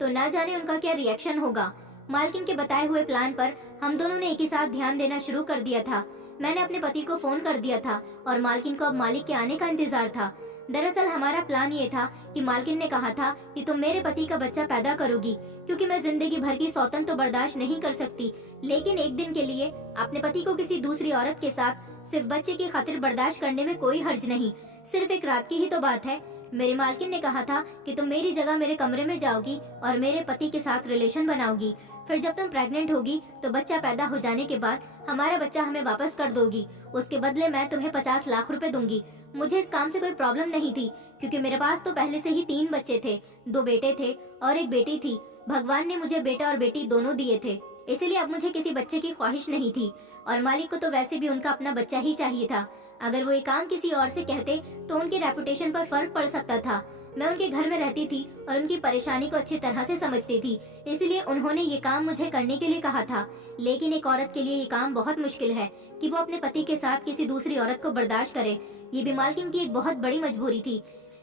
तो ना जाने उनका क्या रिएक्शन होगा। मालकिन के बताए हुए प्लान पर हम दोनों ने एक ही साथ ध्यान देना शुरू कर दिया था। मैंने अपने पति को फोन कर दिया था और मालकिन को अब मालिक के आने का इंतजार था। दरअसल हमारा प्लान ये था कि मालकिन ने कहा था कि तुम मेरे पति का बच्चा पैदा करोगी, क्योंकि मैं जिंदगी भर की सौतन तो बर्दाश्त नहीं कर सकती, लेकिन एक दिन के लिए अपने पति को किसी दूसरी औरत के साथ सिर्फ बच्चे की खातिर बर्दाश्त करने में कोई हर्ज नहीं। सिर्फ एक रात की ही तो बात है। मेरे मालकिन ने कहा था कि तुम मेरी जगह मेरे कमरे में जाओगी और मेरे पति के साथ रिलेशन बनाओगी, फिर जब तुम प्रेग्नेंट होगी तो बच्चा पैदा हो जाने के बाद हमारा बच्चा हमें वापस कर दोगी। उसके बदले मैं तुम्हें 50 लाख रुपए दूंगी। मुझे इस काम से कोई प्रॉब्लम नहीं थी, क्योंकि मेरे पास तो पहले से ही 3 बच्चे थे, 2 बेटे थे और एक बेटी थी। भगवान ने मुझे बेटा और बेटी दोनों दिए थे, इसलिए अब मुझे किसी बच्चे की ख्वाहिश नहीं थी। और मालिक को तो वैसे भी उनका अपना बच्चा ही चाहिए था। अगर वो ये काम किसी और से कहते तो उनके रेपुटेशन पर फर्क पड़ सकता था। मैं उनके घर में रहती थी और उनकी परेशानी को अच्छी तरह से समझती थी, इसलिए उन्होंने ये काम मुझे करने के लिए कहा था। लेकिन एक औरत के लिए ये काम बहुत मुश्किल है कि वो अपने पति के साथ किसी दूसरी औरत को बर्दाश्त करे। ये भी मालकिन की एक बहुत बड़ी मजबूरी थी।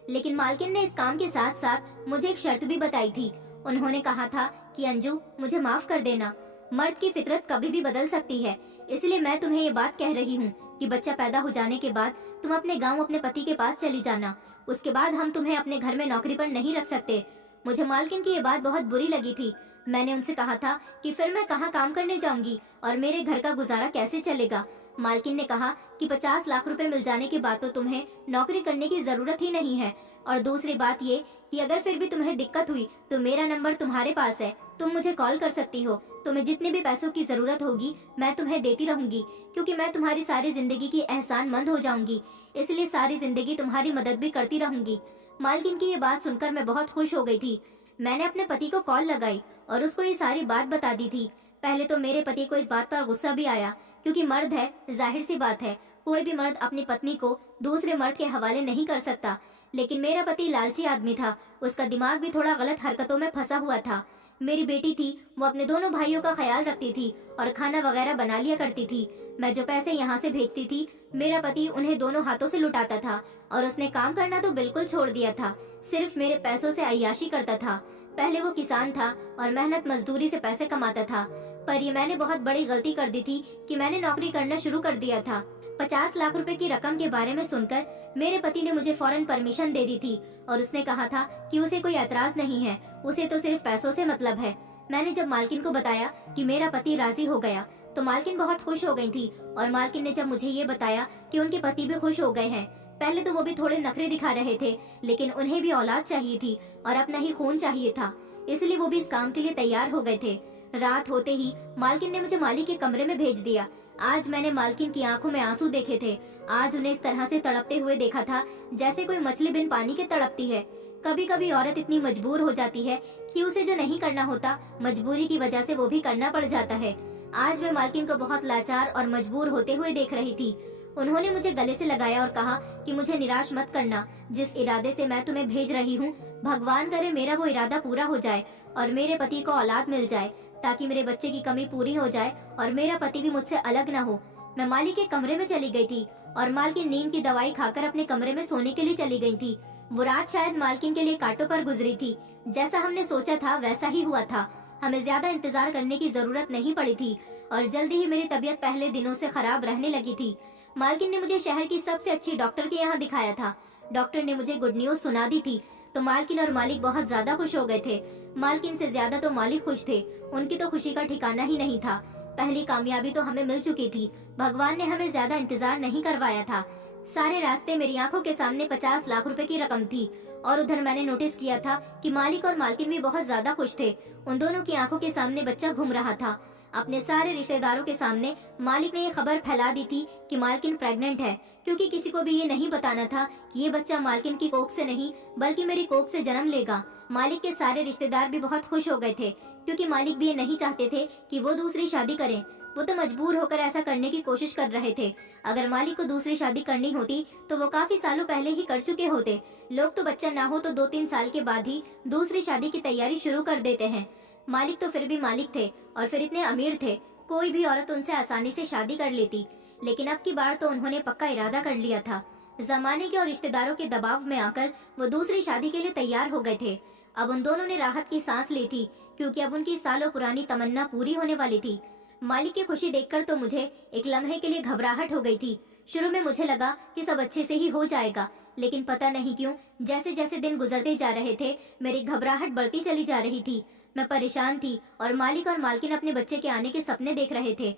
लेकिन मालकिन ने इस काम के साथ साथ मुझे एक शर्त भी बताई थी। उन्होंने कहा था कि अंजू, मुझे माफ कर देना, मर्द की फितरत कभी भी बदल सकती है, इसलिए मैं तुम्हें ये बात कह रही हूँ कि बच्चा पैदा हो जाने के बाद तुम अपने गांव अपने पति के पास चली जाना। उसके बाद हम तुम्हें अपने घर में नौकरी पर नहीं रख सकते। मुझे मालकिन की ये बात बहुत बुरी लगी थी। मैंने उनसे कहा था कि फिर मैं कहाँ काम करने जाऊंगी और मेरे घर का गुजारा कैसे चलेगा। मालकिन ने कहा कि 50 लाख रुपए मिल जाने के बाद तो तुम्हें नौकरी करने की जरूरत ही नहीं है, और दूसरी बात ये कि अगर फिर भी तुम्हें दिक्कत हुई तो मेरा नंबर तुम्हारे पास है, तुम मुझे कॉल कर सकती हो। तुम्हें जितने भी पैसों की जरूरत होगी मैं तुम्हें देती रहूंगी, क्योंकि मैं तुम्हारी सारी जिंदगी की एहसानमंद हो जाऊंगी, इसलिए सारी जिंदगी तुम्हारी मदद भी करती रहूंगी। मालकिन की ये बात सुनकर मैं बहुत खुश हो गई थी। मैंने अपने पति को कॉल लगाई और उसको ये सारी बात बता दी थी। पहले तो मेरे पति को इस बात पर गुस्सा भी आया, क्योंकि मर्द है, जाहिर सी बात है, कोई भी मर्द अपनी पत्नी को दूसरे मर्द के हवाले नहीं कर सकता। लेकिन मेरा पति लालची आदमी था, उसका दिमाग भी थोड़ा गलत हरकतों में फंसा हुआ था। मेरी बेटी थी, वो अपने दोनों भाइयों का ख्याल रखती थी और खाना वगैरह बना लिया करती थी। मैं जो पैसे यहाँ से भेजती थी मेरा पति उन्हें दोनों हाथों से लुटाता था, और उसने काम करना तो बिल्कुल छोड़ दिया था, सिर्फ मेरे पैसों से अय्याशी करता था। पहले वो किसान था और मेहनत मजदूरी से पैसे कमाता था, पर ये मैंने बहुत बड़ी गलती कर दी थी कि मैंने नौकरी करना शुरू कर दिया था। 50 लाख रुपए की रकम के बारे में सुनकर मेरे पति ने मुझे फौरन परमिशन दे दी थी और उसने कहा था कि उसे कोई एतराज नहीं है, उसे तो सिर्फ पैसों से मतलब है। मैंने जब मालकिन को बताया कि मेरा पति राजी हो गया तो मालकिन बहुत खुश हो गई थी, और मालकिन ने जब मुझे ये बताया कि उनके पति भी खुश हो गए हैं, पहले तो वो भी थोड़े नखरे दिखा रहे थे, लेकिन उन्हें भी औलाद चाहिए थी और अपना ही खून चाहिए था, इसलिए वो भी इस काम के लिए तैयार हो गए थे। रात होते ही मालकिन ने मुझे मालिक के कमरे में भेज दिया। आज मैंने मालकिन की आंखों में आंसू देखे थे। आज उन्हें इस तरह से तड़पते हुए देखा था जैसे कोई मछली बिन पानी के तड़पती है। कभी कभी औरत इतनी मजबूर हो जाती है कि उसे जो नहीं करना होता मजबूरी की वजह से वो भी करना पड़ जाता है। आज मैं मालकिन को बहुत लाचार और मजबूर होते हुए देख रही थी। उन्होंने मुझे गले से लगाया और कहा कि मुझे निराश मत करना, जिस इरादे से मैं तुम्हें भेज रही हूँ, भगवान करे मेरा वो इरादा पूरा हो जाए और मेरे पति को औलाद मिल जाए, ताकि मेरे बच्चे की कमी पूरी हो जाए और मेरा पति भी मुझसे अलग न हो। मैं मालिक के कमरे में चली गई थी और मालकिन नींद की दवाई खाकर अपने कमरे में सोने के लिए चली गई थी। वो रात शायद मालकिन के लिए कांटों पर गुजरी थी। जैसा हमने सोचा था वैसा ही हुआ था। हमें ज्यादा इंतजार करने की जरूरत नहीं पड़ी थी और जल्दी ही मेरी तबीयत पहले दिनों से खराब रहने लगी थी। मालकिन ने मुझे शहर की सबसे अच्छी डॉक्टर के यहाँ दिखाया था। डॉक्टर ने मुझे गुड न्यूज सुना दी थी तो मालकिन और मालिक बहुत ज्यादा खुश हो गए थे। मालकिन से ज्यादा तो मालिक खुश थे, उनकी तो खुशी का ठिकाना ही नहीं था। पहली कामयाबी तो हमें मिल चुकी थी, भगवान ने हमें ज्यादा इंतजार नहीं करवाया था। सारे रास्ते मेरी आंखों के सामने 50 लाख रुपए की रकम थी, और उधर मैंने नोटिस किया था कि मालिक और मालकिन भी बहुत ज्यादा खुश थे। उन दोनों की आंखों के सामने बच्चा घूम रहा था। अपने सारे रिश्तेदारों के सामने मालिक ने ये खबर फैला दी थी कि मालकिन प्रेग्नेंट है, क्योंकि किसी को भी ये नहीं बताना था कि ये बच्चा मालकिन की कोख से नहीं बल्कि मेरी कोख से जन्म लेगा। मालिक के सारे रिश्तेदार भी बहुत खुश हो गए थे, क्योंकि मालिक भी ये नहीं चाहते थे कि वो दूसरी शादी करें। वो तो मजबूर होकर ऐसा करने की कोशिश कर रहे थे। अगर मालिक को दूसरी शादी करनी होती तो वो काफी सालों पहले ही कर चुके होते। लोग तो बच्चा ना हो तो 2-3 साल के बाद ही दूसरी शादी की तैयारी शुरू कर देते हैं। मालिक तो फिर भी मालिक थे और फिर इतने अमीर थे, कोई भी औरत उनसे आसानी से शादी कर लेती। लेकिन अब की बार तो उन्होंने पक्का इरादा कर लिया था। जमाने के और रिश्तेदारों के दबाव में आकर वो दूसरी शादी के लिए तैयार हो गए थे। अब उन दोनों ने राहत की सांस ली थी, क्योंकि अब उनकी सालों पुरानी तमन्ना पूरी होने वाली थी। मालिक की खुशी देखकर तो मुझे एक लम्हे के लिए घबराहट हो गई थी। शुरू में मुझे लगा कि सब अच्छे से ही हो जाएगा, लेकिन पता नहीं क्यों जैसे जैसे दिन गुजरते जा रहे थे मेरी घबराहट बढ़ती चली जा रही थी। मैं परेशान थी और मालिक और मालकिन अपने बच्चे के आने के सपने देख रहे थे।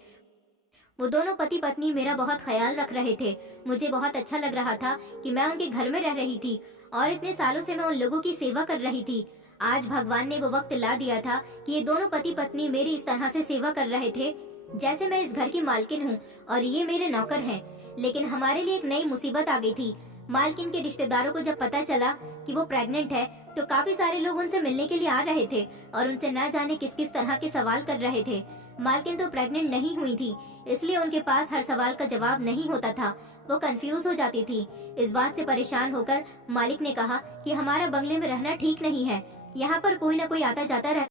वो दोनों पति पत्नी मेरा बहुत ख्याल रख रहे थे। मुझे बहुत अच्छा लग रहा था कि मैं उनके घर में रह रही थी और इतने सालों से मैं उन लोगों की सेवा कर रही थी। आज भगवान ने वो वक्त ला दिया था कि ये दोनों पति पत्नी मेरी इस तरह से सेवा कर रहे थे जैसे मैं इस घर की मालकिन हूँ और ये मेरे नौकर हैं। लेकिन हमारे लिए एक नई मुसीबत आ गई थी। मालकिन के रिश्तेदारों को जब पता चला कि वो प्रेग्नेंट है तो काफी सारे लोग उनसे मिलने के लिए आ रहे थे और उनसे न जाने किस किस तरह के सवाल कर रहे थे। मालकिन तो प्रेग्नेंट नहीं हुई थी, इसलिए उनके पास हर सवाल का जवाब नहीं होता था। वो कंफ्यूज हो जाती थी। इस बात से परेशान होकर मालिक ने कहा कि हमारा बंगले में रहना ठीक नहीं है, यहाँ पर कोई न कोई आता जाता रहता